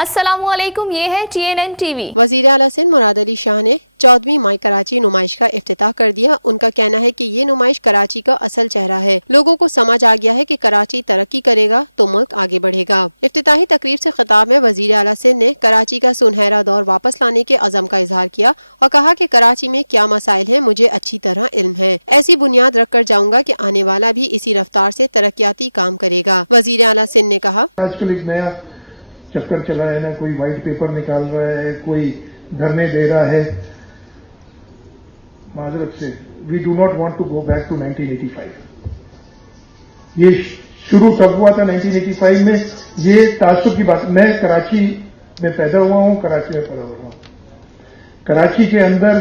السلام علیکم، یہ ہے TNN TV۔ وزیر اعلیٰ سندھ مراد علی شاہ نے 14ویں مائی کراچی نمائش کا افتتاح کر دیا۔ ان کا کہنا ہے کہ یہ نمائش کراچی کا اصل چہرہ ہے۔ لوگوں کو سمجھ آ گیا ہے کہ کراچی ترقی کرے گا تو ملک آگے بڑھے گا۔ افتتاحی تقریب سے خطاب میں وزیر اعلیٰ سندھ نے کراچی کا سنہرا دور واپس لانے کے عزم کا اظہار کیا اور کہا کہ کراچی میں کیا مسائل ہیں مجھے اچھی طرح علم ہے۔ ایسی بنیاد رکھ کر جاؤں گا کہ آنے والا بھی اسی رفتار سے ترقیاتی کام کرے گا۔ وزیر اعلیٰ سندھ نے کہا آج کل ایک نیا چکر چلا ہے نا، کوئی وائٹ پیپر نکال رہا ہے، کوئی دھرنے دے رہا ہے۔ معذرت سے we do not want to go back to 1985۔ یہ شروع تب ہوا تھا 1985 میں۔ یہ تعصب کی بات، میں کراچی میں پیدا ہوا ہوں، کراچی میں پڑا ہوا ہوں۔ کراچی کے اندر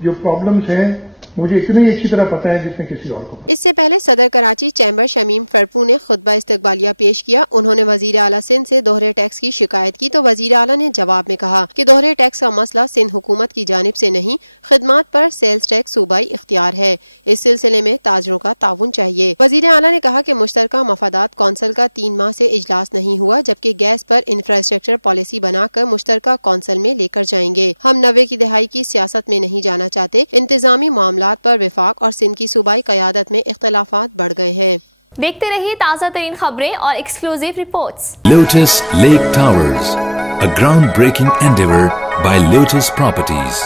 جو پرابلمس ہیں مجھے اتنی اچھی طرح پتہ ہے جس میں کسی اور کو۔ اس سے پہلے صدر کراچی چیمبر شمیم فرپو نے خطبہ استقبالیہ پیش کیا۔ انہوں نے وزیر اعلیٰ سندھ سے دوہرے ٹیکس کی شکایت کی تو وزیر اعلیٰ نے جواب میں کہا کہ دوہرے ٹیکس کا مسئلہ سندھ حکومت کی جانب سے نہیں، خدمات پر سیلز ٹیکس صوبائی اختیار ہے۔ اس سلسلے میں تاجروں کا تعاون چاہیے۔ وزیر اعلیٰ نے کہا کہ مشترکہ مفادات کونسل کا 3 ماہ سے اجلاس نہیں ہوا، جبکہ گیس پر انفراسٹرکچر پالیسی بنا کر مشترکہ کونسل میں لے کر جائیں گے۔ ہم 90 کی دہائی کی سیاست میں نہیں جانا چاہتے۔ انتظامی معاملات پر وفاق اور سندھ کی صوبائی قیادت میں اختلافات بڑھ گئے ہیں۔ دیکھتے رہیے تازہ ترین خبریں اور exclusive reports. Lotus Lake Towers, a groundbreaking endeavor by Lotus Properties.